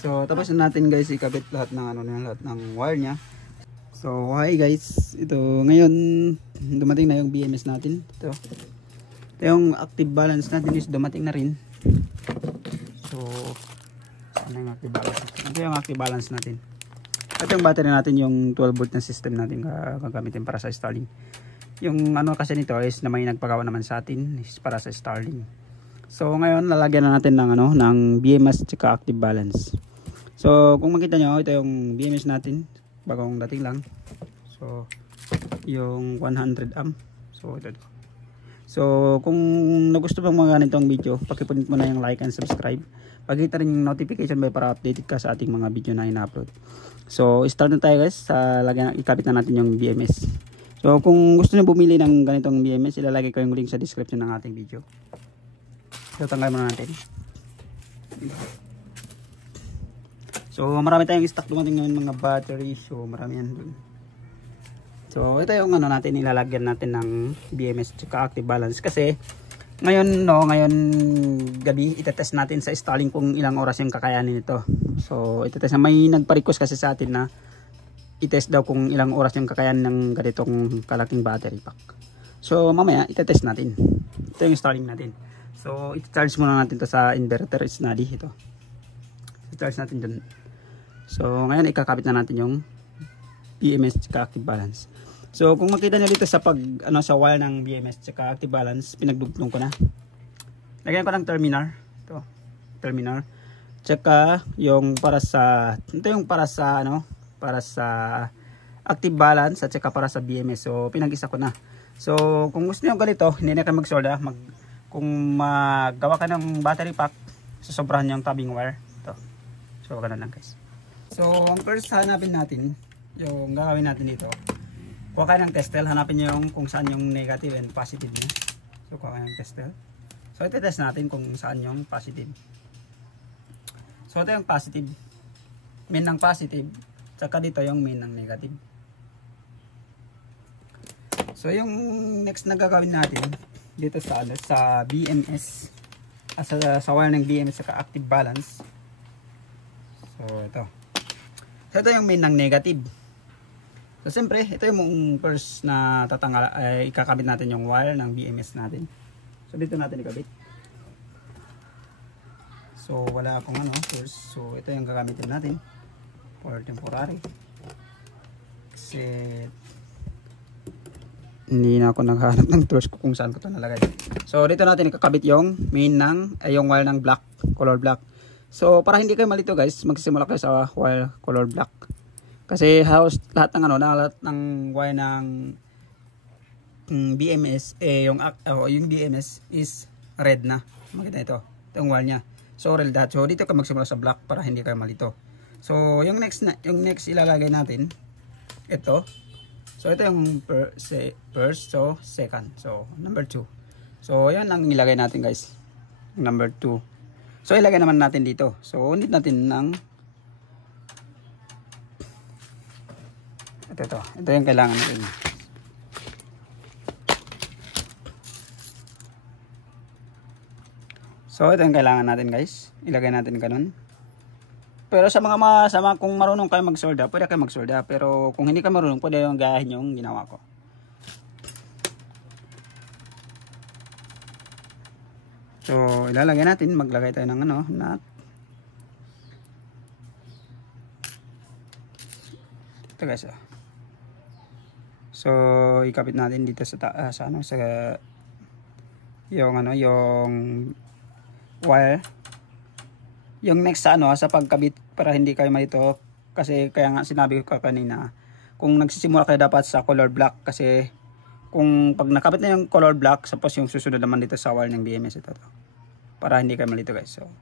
So tapos na natin guys ikabit lahat ng lahat ng wire niya. So hi guys, ito ngayon dumating na yung BMS natin. Ito yung active balance natin is dumating na rin. So ano yung active balance? Ito yung active balance natin. At yung battery natin yung 12 volt na system natin gagamitin para sa Starlink. Yung ano kasi nito is na may nagpagawa naman sa atin is para sa Starlink. So ngayon lalagyan na natin ng ng BMS at active balance. So kung makita nyo, ito yung BMS natin, bagong dating lang. So yung 100 amp. So ito. So kung nagusto bang mga ganitong video, pakipundit mo na yung like and subscribe. Pakita rin yung notification bell para updated ka sa ating mga video na ina-upload. So start na tayo guys, ikabit na natin yung BMS. So kung gusto niyo bumili ng ganitong BMS, ilalagay ko yung link sa description ng ating video. So tanggalin muna natin. So marami tayong stock dumating ngayon mga battery. So marami yan dun. So ito yung natin, ilalagyan natin ng BMS at active balance. Kasi ngayon gabi itetest natin sa Starlink kung ilang oras yung kakayanin nito. So itetest na, may nagpa-request kasi sa atin na itest daw kung ilang oras yung kakayanin ng ganitong kalaking battery pack. So mamaya itetest natin. Ito yung Starlink natin. So i-charge muna natin to sa inverter is nadi ito. I-charge natin dun. So ngayon ikakabit na natin yung BMS at active balance. So kung makita nyo dito sa sa wire ng BMS at active balance, pinagdugtong ko na. Lagyan ko ng terminal. Ito, terminal. Tsaka yung para sa para sa active balance at saka para sa BMS. So pinag-isa ko na. So kung gusto niyo ganito, hindi na kayo mag-solder, kung magawa ka ng battery pack, sosobrahan yung tabing wire. Ito. So ganun lang guys. So ang first hanapin natin, yung gagawin natin dito, kuha kayo ng testel, hanapin nyo yung kung saan yung negative and positive niya. So kuha kayo ng testel. So iti-test natin kung saan yung positive. So ito yung positive, main ng positive, tsaka dito yung main ng negative. So yung next na gagawin natin dito sa BMS, sa wire ng BMS sa active balance. So ito. So ito yung main ng negative. So siyempre, ito yung first na ikakabit natin yung wire ng BMS natin. So dito natin ikabit. So wala akong first. So ito yung gagamitin natin for temporary. Kasi hindi na ako naghahanap ng tools kung saan ko ito nalagay. So dito natin ikakabit yung main ng yung wire ng black, color black. So para hindi kayo malito guys, magsisimula kayo sa wire color black. Kasi lahat ng lahat ng wire ng BMS yung BMS is red na. Makita ito. Itong wire niya. So red dot. So dito ka magsimula sa black para hindi kayo malito. So yung next ilalagay natin ito. So ito yung first, so second. So number 2. So yan ang ilagay natin guys. Number 2. So ilagay naman natin dito. So unit natin ng ito yung kailangan natin. So ito yung kailangan natin guys. Ilagay natin ganun. Pero sa mga kung marunong kayo mag-solder, pwede kayo mag-solder. Pero kung hindi ka marunong, pwede yung gayahin yung ginawa ko. So ilalagay natin, maglagay tayo ng nut. Ito guys. So ikabit natin dito sa yung wire. Yung next sa pagkabit para hindi kayo malito, kasi kaya nga sinabi ko kanina, kung nagsisimula kayo dapat sa color black, kasi kung pag nakabit na yung color black, tapos yung susunod naman dito sa wire ng BMS ito para hindi kayo malito guys. So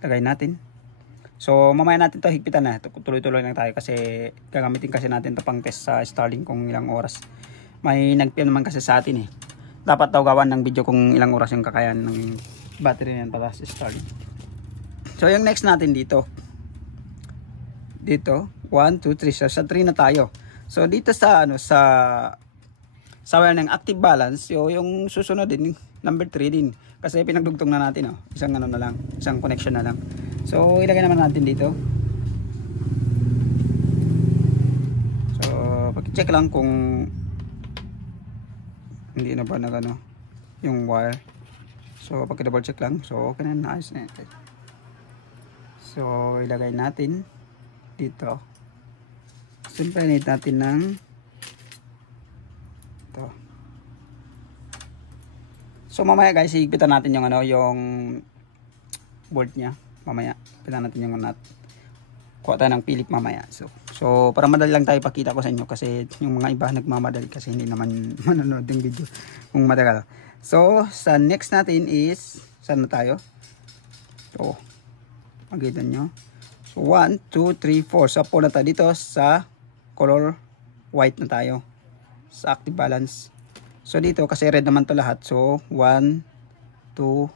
lagay natin. So mamaya natin to higpitan na. Tuloy-tuloy lang tayo kasi gagamitin kasi natin to pang test sa Starlink kung ilang oras. May nag-PM naman kasi sa atin dapat daw gawan ng video kung ilang oras yung kakayahan ng battery niyan para sa Starlink. So yung next natin dito 1, 2, 3. So sa 3 na tayo. So dito sa sa wire ng active balance, yung susunod din number 3 din. Kasi pinagdugtong na natin, oh. Isang ano na lang, isang connection na lang. So ilagay naman natin dito. So pag-check lang kung hindi na ba nagano yung wire. So pag-double check lang. So okay na, nice na. So ilagay natin dito. Siyempre need natin ng ito. So mamaya guys, higpitan natin yung ano, yung bolt niya. Mamaya, higpitan natin yung nut. Kuha tayo ng Philip mamaya. So para madali lang tayo pakita ko sa inyo kasi yung mga iba nagmamadali kasi hindi naman manonood yung video kung matagal. So sa next natin is saan na tayo? So makita nyo. So 1, 2, 3, 4. So 4 na tayo dito sa color white na tayo sa active balance. So dito kasi red naman to lahat. So 1, 2,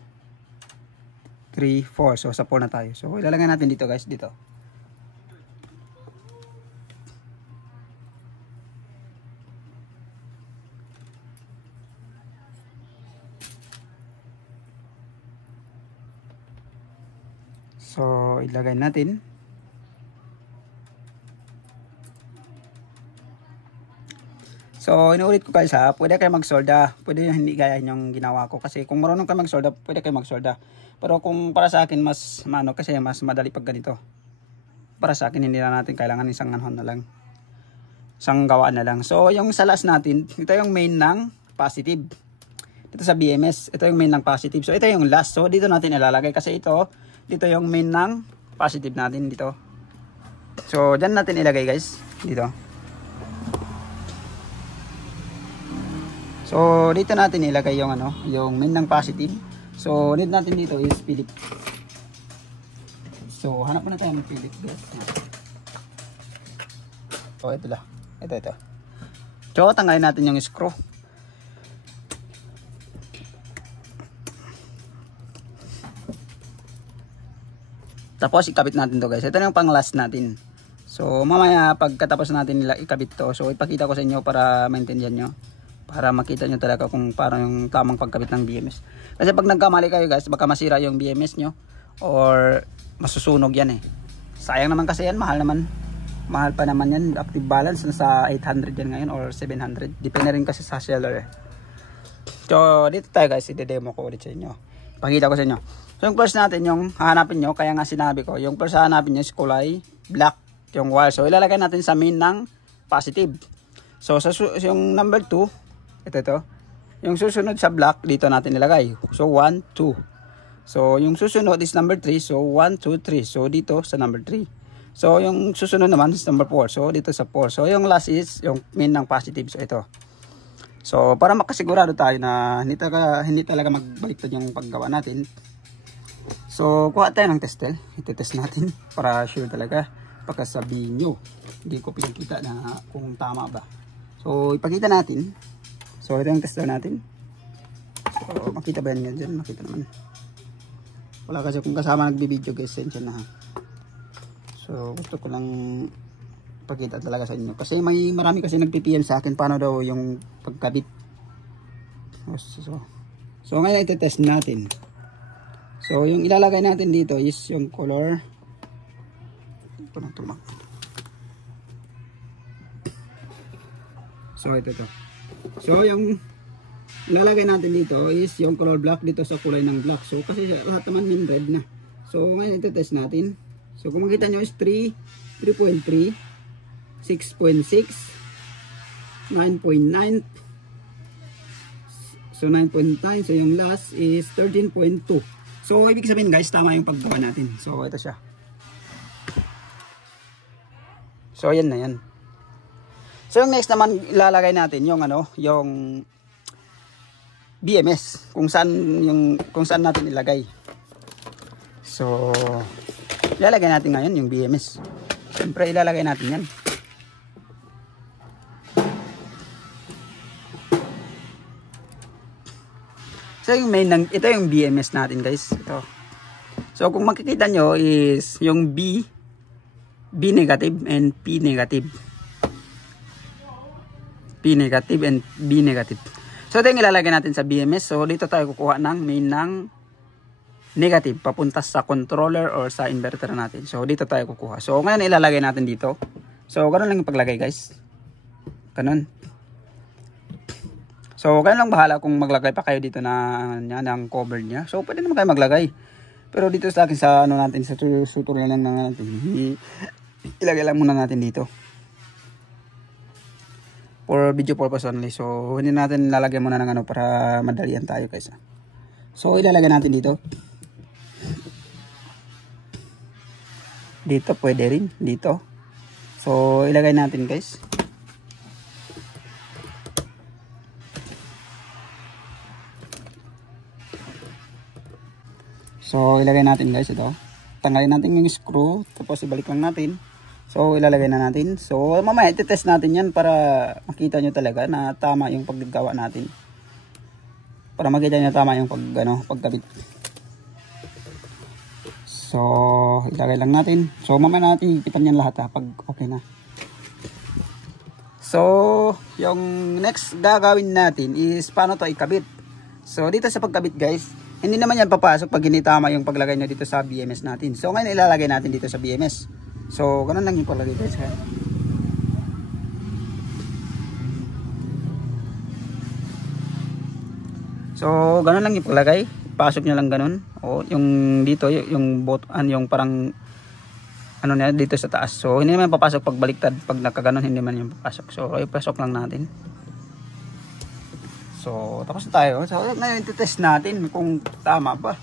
3, 4. So sa 4 na tayo. So ilalagay natin dito guys, dito. So ilagay natin. So inuulit ko guys ha, pwede kayo magsolda. Pwede hindi gaya yung ginawa ko. Kasi kung marunong kayo magsolda, pwede kayo magsolda. Pero kung para sa akin mas kasi mas madali pag ganito. Para sa akin hindi na natin kailangan isang anhon na lang. Isang gawaan na lang. So yung sa last natin, ito yung main ng positive. Dito sa BMS, ito yung main ng positive. So ito yung last. So dito natin ilalagay kasi dito yung main ng positive natin dito. So dyan natin ilagay guys, dito. So dito natin ilagay yung ano, yung main ng positive. So need natin dito is Philip. So hanap muna tayo ng Philip guys. So ito lang. Ito. So tanggalin natin yung screw. Tapos ikabit natin to guys. Ito na yung pang last natin. So mamaya pagkatapos natin nila ikabit to, so ipakita ko sa inyo para maintindihan nyo. Para makita nyo talaga kung paano yung tamang pagkabit ng BMS. Kasi pag nagkamali kayo guys, baka masira yung BMS nyo. Or masusunog yan eh. Sayang naman kasi yan, mahal naman. Mahal pa naman yan. Active balance nasa 800 yan ngayon or 700. Depende rin kasi sa seller eh. So dito tayo guys, i-demo ko ulit sa inyo. Pakita ko sa inyo. So yung first natin, yung hahanapin nyo, kaya nga sinabi ko, yung first hahanapin nyo is kulay black yung wire. So ilalagay natin sa main ng positive. So yung number 2, ito. Yung susunod sa black, dito natin ilagay. So 1, 2. So yung susunod is number 3. So 1, 2, 3. So dito sa number 3. So yung susunod naman is number 4. So dito sa 4. So yung last is yung main ng positive. So ito. So para makasigurado tayo na hindi talaga magbaliktad yung paggawa natin. So kuha tayo ng testel. Ite-test natin para sure talaga. Pagkasabihin nyo, hindi ko pinakita na kung tama ba. So ipakita natin. So ito yung tester natin. So makita ba yan dyan? Makita naman. Wala kasi kung kasama nagbibideo guys. Sensya na ha. So gusto ko lang pakita talaga sa inyo. Kasi marami kasi nagpipm sa akin paano daw yung pagkabit. So ngayon ito-test natin. So yung ilalagay natin dito is yung color. Ito na tumak. So ito to. So yung ilalagay natin dito is yung color black dito sa kulay ng black. So kasi lahat naman min red na. So ngayon ito-test natin. So kung makita nyo is 3.3, 6.6, 9.9. So 9.9. So yung last is 13.2. So ibig sabihin guys, tama yung paggawa natin. So ito siya. So ayan na yan. So yung next naman ilalagay natin yung ano, yung BMS, kung saan natin ilagay. So ilalagay natin ngayon yung BMS. Siyempre ilalagay natin yan. So yung main ito yung BMS natin guys. Ito. So kung makikita nyo is yung B negative and P negative. P negative and B negative. So ito yung ilalagay natin sa BMS. So dito tayo kukuha ng main ng negative papunta sa controller or sa inverter natin. So dito tayo kukuha. So ngayon ilalagay natin dito. So ganun lang yung paglagay guys. Ganun. So kayo lang bahala kung maglagay pa kayo dito na ng cover niya. So pwede naman kayo maglagay. Pero dito sa akin sa ano natin sa tutorial lang natin. Ilagay lang muna natin dito. For video purpose only. So hindi natin lalagyan muna ng ano para madalian tayo guys. So ilalagay natin dito. Dito pwede rin dito. So ilagay natin guys. So ilagay natin guys ito. Tanggalin natin yung screw tapos ibalik lang natin. So ilalagay na natin. So mamaya i-test natin yan para makita nyo talaga na tama yung paggawa natin. Para makita nyo tama yung pagkabit. So ilagay lang natin. So mamaya natin ipitan yan lahat pag okay na. So yung next gagawin natin is paano to ikabit. So dito sa pagkabit guys, hindi naman yan papasok pag hindi tama yung paglagay nyo dito sa BMS natin. So ngayon ilalagay natin dito sa BMS. So ganun lang yung paglagay guys. So ganun lang yung paglagay. Pasok nyo lang ganun. O yung dito yung yung parang ano na dito sa taas. So hindi naman papasok pag baliktad. Pag nakaganon hindi man yung papasok. So ipasok lang natin. So tapos na tayo. So ngayon i-test natin kung tama ba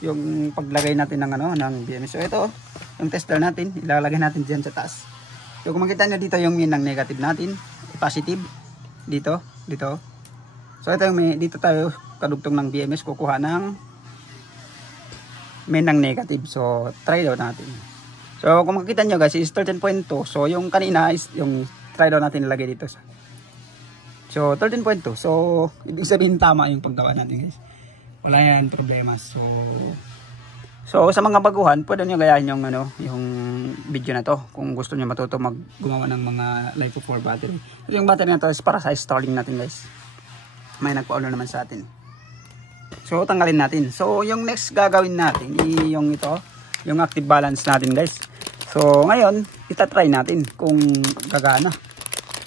yung paglagay natin ng ng BMS. So ito yung tester natin, ilalagay natin diyan sa taas. So kung makita niyo dito yung min ng negative natin, positive dito. So ito yung dito tayo kadugtong ng BMS, kukuha ng min ng negative. So try daw natin. So kung makikita niyo guys is 13.2. So yung kanina is yung try daw natin ilagay dito sa. So 13.2. So ibig sabihin tama yung paggawa natin guys. Wala yan problema. So sa mga baguhan, pwede niyo gayahin yung yung video na to kung gusto niyo matuto gumawa ng mga LiFePO4 battery. Yung battery na to is para sa installing natin guys. May nagpa-order naman sa atin. So tanggalin natin. So yung next gagawin natin yung ito, yung active balance natin guys. So ngayon, itatry natin kung gagana.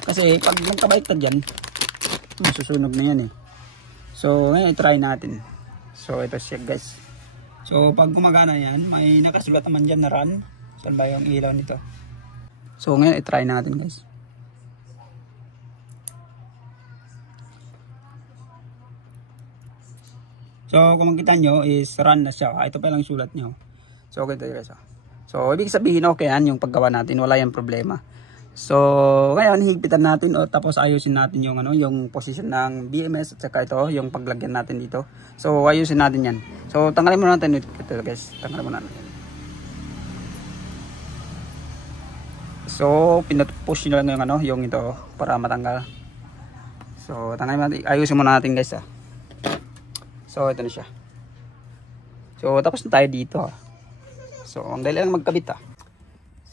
Kasi pag nagkabaliktad yan, masusunog na yan So ngayon i-try natin. So ito siya guys. So pag gumagana yan, may nakasulat naman dyan na run. Saan ba yung ilaw nito? So ngayon i-try natin guys. So kung makita nyo is run na siya. Ito pa lang sulat nyo. So okay tayo guys. So ibig sabihin okay yan yung paggawa natin. Wala yung problema. So ngayon higpitan natin tapos ayusin natin yung yung position ng BMS at saka ito yung paglagyan natin dito. So ayusin natin yan. So tanggalin muna natin ito guys. Tanggalin muna natin. So pinat-push nyo lang yung ito para matanggal. So tanggalin natin. Ayusin muna natin guys. So ito na siya. So tapos na tayo dito. So ang dali lang magkabit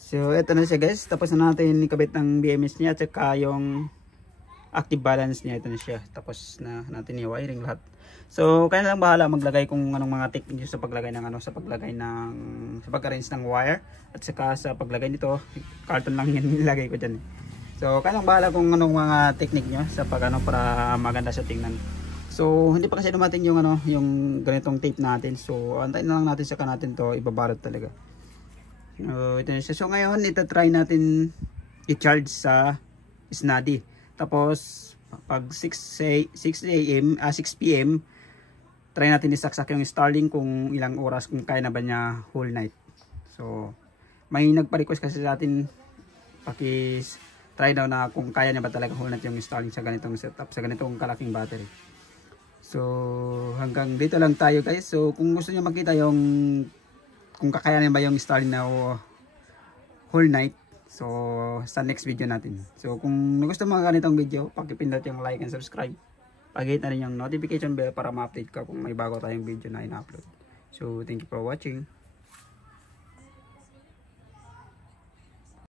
So ito na siya guys. Tapos na natin ikabit ang BMS niya at saka yung active balance niya. Ito na siya. Tapos na natin i-wiring lahat. So kaya lang bahala maglagay kung anong mga technique sa paglagay ng sa pag-arrange ng wire at saka sa paglagay nito. Carton lang yan nilagay ko diyan. So kaya lang bahala kung anong mga technique niyo sa pag para maganda sa tingnan. So hindi pa kasi dumating yung yung ganitong tape natin. So antayin na lang natin saka natin to ibabalot talaga. Ito na siya. So ngayon ita-try natin i-charge sa snadi. Tapos pag 6 PM try natin isaksak yung Starlink kung ilang oras, kung kaya na ba niya whole night. So may nagpa-request kasi sa atin try daw na kung kaya niya ba talaga whole night yung Starlink sa ganitong setup, sa ganitong kalaking battery. So hanggang dito lang tayo guys. So kung gusto niyo makita yung kung kakayanin ba yung Starlink na whole night, so sa next video natin. So kung gusto mo ganitong video, pakipindot yung like and subscribe. Pag-hit na rin yung notification bell para ma-update ka kung may bago tayong video na ina-upload. So thank you for watching.